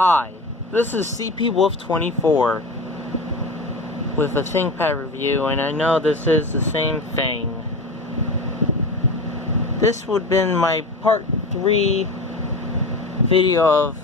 Hi, this is CP Wolf 24 with a ThinkPad review, and I know this is the same thing. This would have been my part 3 video of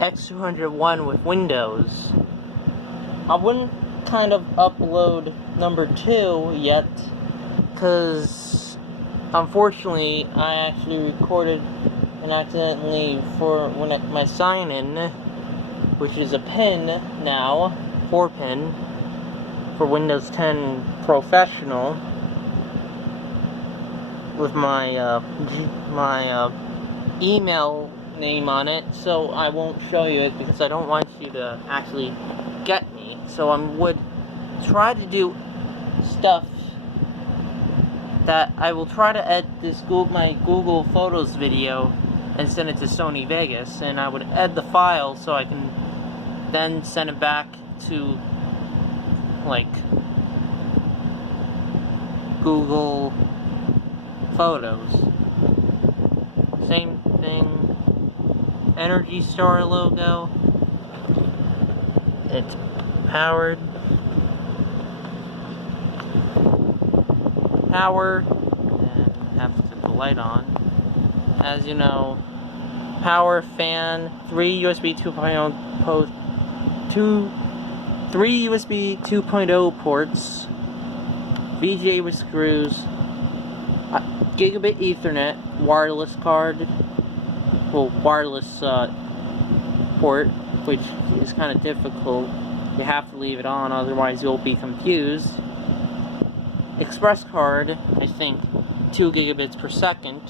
x201 with Windows. I wouldn't kind of upload number 2 yet, because unfortunately I actually recorded and accidentally for my sign-in, which is a pin now, 4-pin for Windows 10 Professional, with my email name on it. So I won't show you it because I don't want you to actually get me. So I would try to do stuff that I will try to edit this my Google Photos video and send it to Sony Vegas, and I would edit the file so I can then send it back to like Google Photos. Same thing. Energy Star logo. It's powered. Power, and I have to put the light on. As you know, power, fan, 3 USB 2.0 post, 3 USB 2.0 ports, VGA with screws, gigabit Ethernet, wireless card, well, wireless port, which is kind of difficult. You have to leave it on, otherwise you'll be confused. Express card, I think 2 gigabits per second.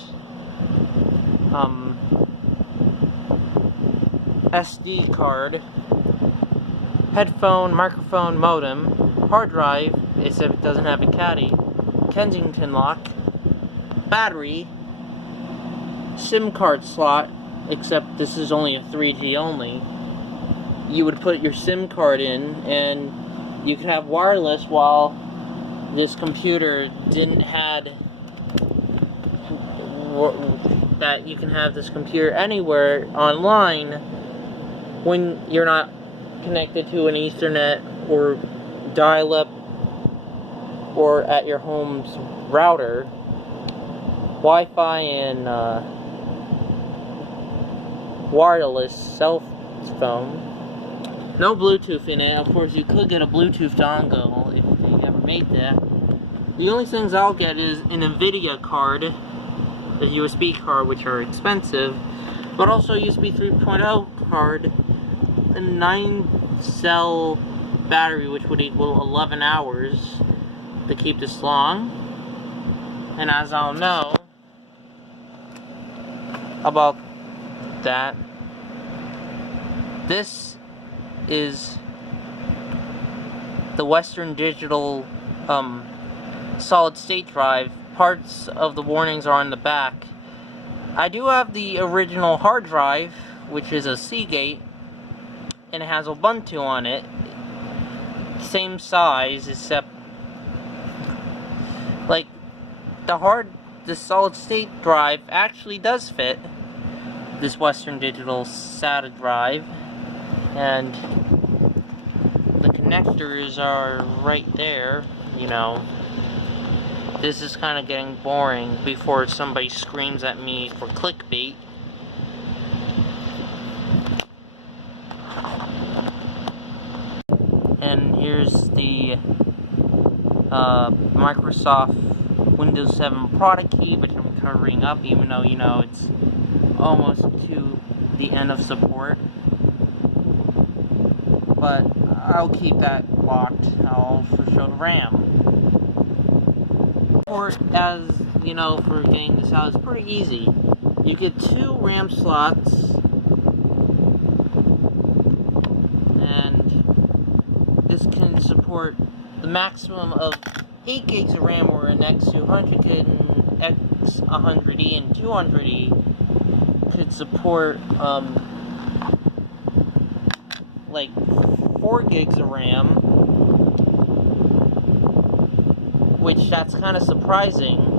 SD card, headphone, microphone, modem, hard drive, except it doesn't have a caddy, Kensington lock, battery, SIM card slot, except this is only a 3G only. You would put your SIM card in, and you could have wireless while this computer didn't had that you can have this computer anywhere online when you're not connected to an Ethernet or dial-up or at your home's router. Wi-Fi and wireless cell phone. No Bluetooth in it. Of course, you could get a Bluetooth dongle if they ever made that. The only things I'll get is an NVIDIA card, a USB card, which are expensive, but also a USB 3.0 card, a 9-cell battery, which would equal 11 hours to keep this long. And as I'll know about that, this is the Western Digital solid state drive. Parts of the warnings are on the back. I do have the original hard drive, which is a Seagate, and it has Ubuntu on it. Same size, except like the solid state drive actually does fit this Western Digital SATA drive, and the connectors are right there, you know. This is kind of getting boring before somebody screams at me for clickbait. And here's the Microsoft Windows 7 product key, which I'm covering up, even though, you know, it's almost to the end of support. But I'll keep that locked. I'll also show the RAM. As you know, for getting this out, it's pretty easy. You get 2 RAM slots, and this can support the maximum of 8 gigs of RAM, where an x200 X100E and 200E could support like 4 gigs of RAM, which that's kind of surprising.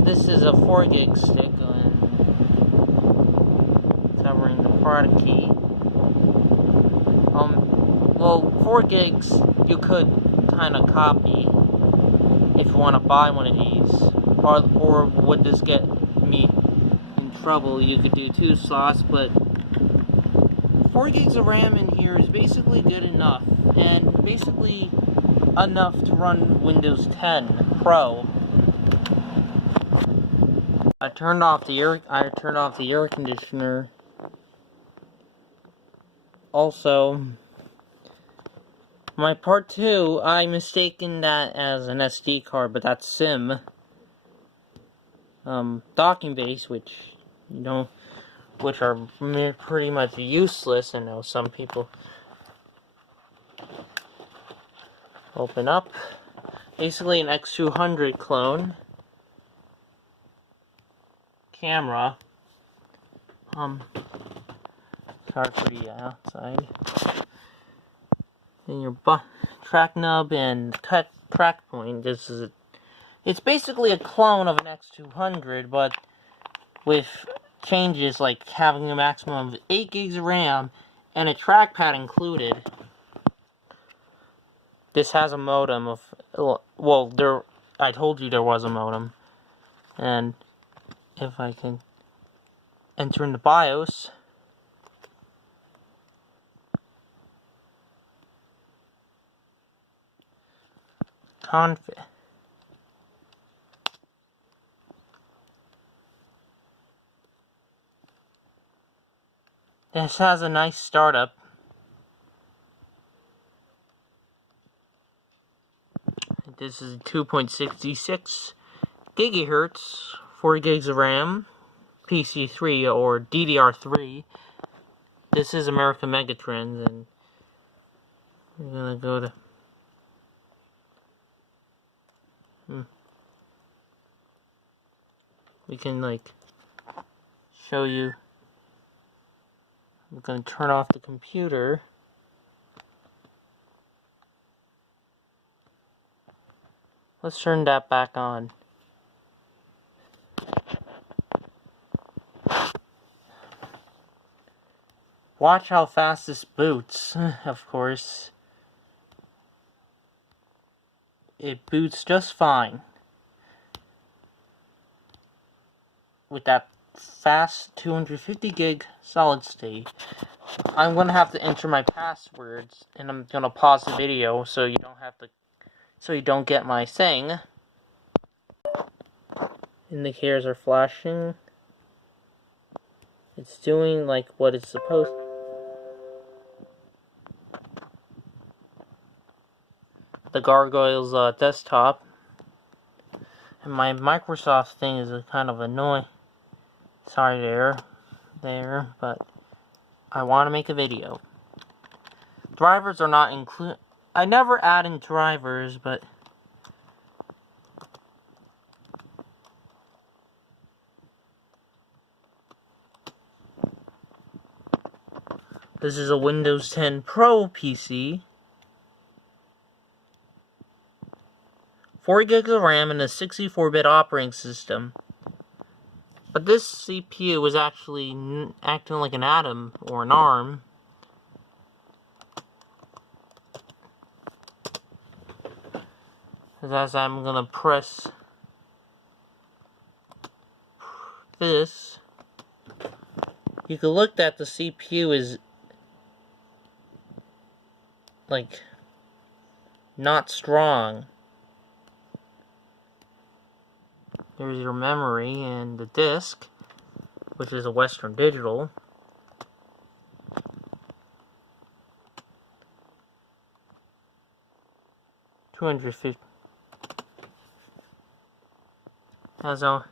This is a 4 gig stick, and it's got entering the product key. Well, 4 gigs you could kind of copy if you want to buy one of these, or would this get me in trouble? You could do 2 slots, but 4 gigs of RAM in here is basically good enough, and basically enough to run Windows 10 Pro. I turned off the air conditioner. Also, my part 2, I mistaken that as an SD card, but that's SIM. Docking base, which are pretty much useless. I know some people. Open up. Basically an x200 clone. Camera. Sorry for the outside. And your track nub and track point. It's basically a clone of an x200, but with changes like having a maximum of 8 gigs of RAM and a trackpad included. This has a modem of, well, I told you there was a modem. And if I can enter in the BIOS, config. This has a nice startup. This is 2.66 gigahertz, 4 gigs of RAM, PC3 or DDR3. This is American Megatrends, and we're gonna go to we can show you. I'm gonna turn off the computer. Let's turn that back on. Watch how fast this boots, of course. It boots just fine. With that fast 250 gig solid state. I'm gonna have to enter my passwords, and I'm gonna pause the video so you don't get my thing. Indicators are flashing. It's doing what it's supposed to. The Gargoyles desktop. And my Microsoft thing is kind of annoying. Sorry there, but I want to make a video. Drivers are not included. I never add in drivers, but this is a Windows 10 Pro PC. 4 gigs of RAM and a 64-bit operating system. But this CPU is actually acting like an atom or an ARM. As I'm gonna press this, you can look that the CPU is not strong. There's your memory and the disk, which is a Western Digital. $250. As I'll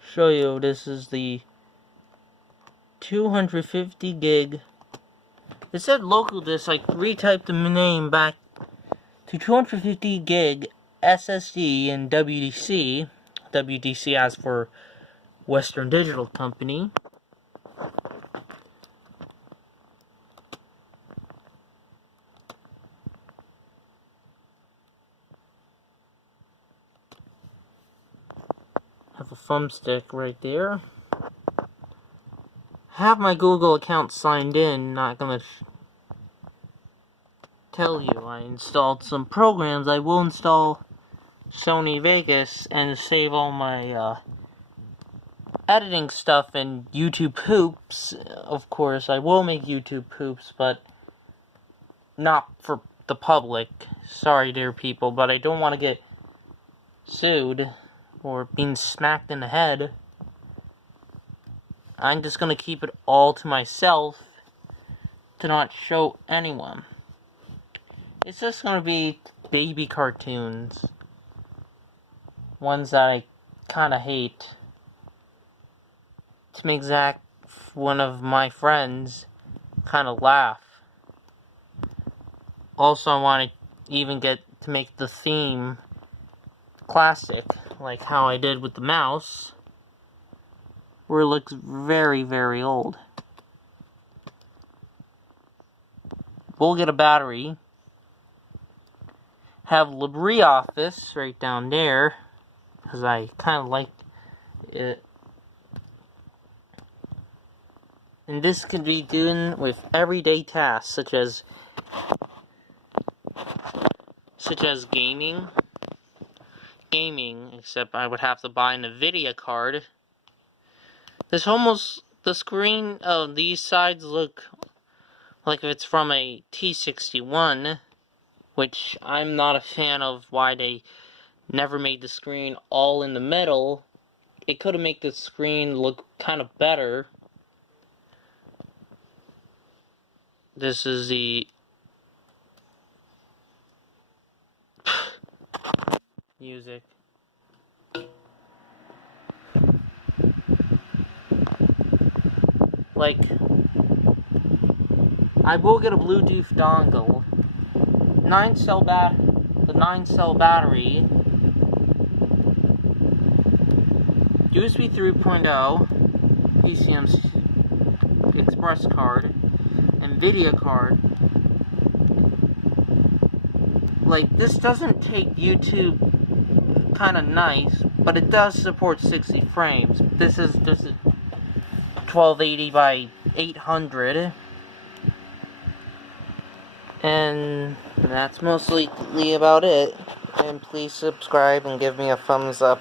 show you, this is the 250 gig. It said local disk, I retyped the name back to 250 gig SSD in WDC. WDC as for Western Digital Company. Have a thumbstick right there. Have my Google account signed in. Not gonna tell you. I installed some programs. I will install Sony Vegas and save all my editing stuff and YouTube poops. Of course, I will make YouTube poops, but not for the public. Sorry, dear people, but I don't want to get sued or being smacked in the head. I'm just gonna keep it all to myself to not show anyone. It's just gonna be baby cartoons. Ones that I kinda hate. To make Zach, one of my friends, kinda laugh. Also, I want to even get to make the theme classic, like how I did with the mouse, where it looks very, very old. We'll get a battery. Have LibreOffice right down there, because I kind of like it. And this can be done with everyday tasks, such as gaming, except I would have to buy an NVIDIA card. The screen of these sides look like if it's from a T61, which I'm not a fan of why they never made the screen all in the middle. It could have made the screen look kind of better. This is the music. Like, I will get a Bluetooth dongle. The 9-cell battery. USB 3.0, PCM Express card, NVIDIA card. Like, this doesn't take YouTube kind of nice, but it does support 60 frames. This is just a 1280 by 800. And that's mostly about it. And please subscribe and give me a thumbs up.